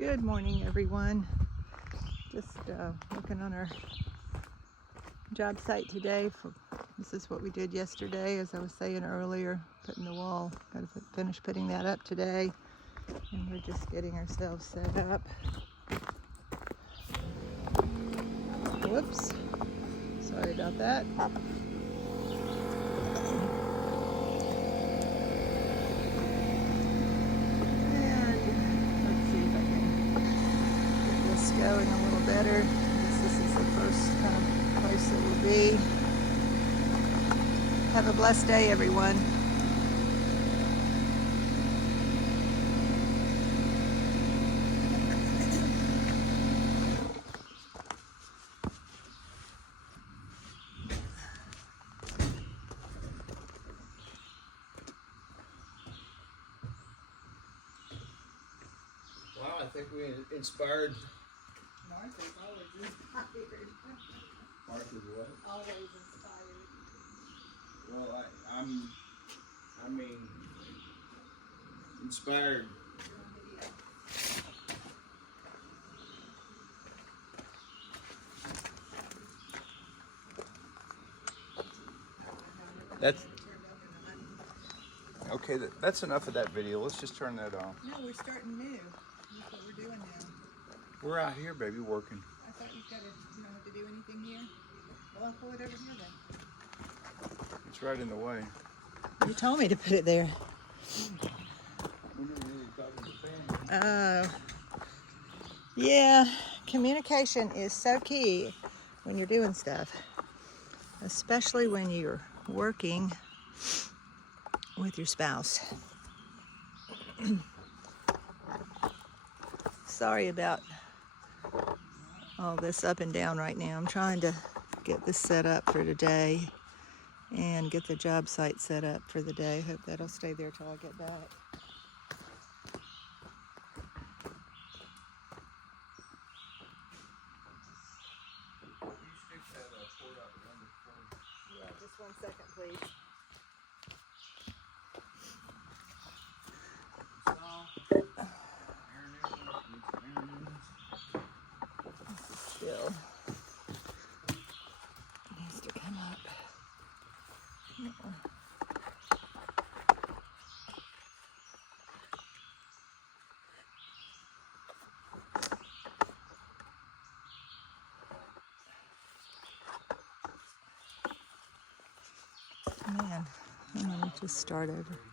Good morning, everyone. Just working on our job site today. This is what we did yesterday, as I was saying earlier, putting the wall. Got to finish putting that up today, and we're just getting ourselves set up. Whoops, sorry about that. Going a little better. This is the first kind of place it will be. Have a blessed day, everyone. Wow, I think we inspired. Martha's always inspired. Martha's what? Always inspired. Well, I mean, inspired. That's okay. That's enough of that video. Let's just turn that off. No, we're starting new. That's what we're doing now. We're out here, baby, working. I thought you don't have to do anything here. Well, I'll pull it over here then. It's right in the way. You told me to put it there. Yeah, communication is so key when you're doing stuff, especially when you're working with your spouse. Sorry about all this up and down right now. I'm trying to get this set up for today and get the job site set up for the day. Hope that'll stay there till I get back. Yeah, just 1 second, please. Still needs to come up. Man, I'm gonna just start over.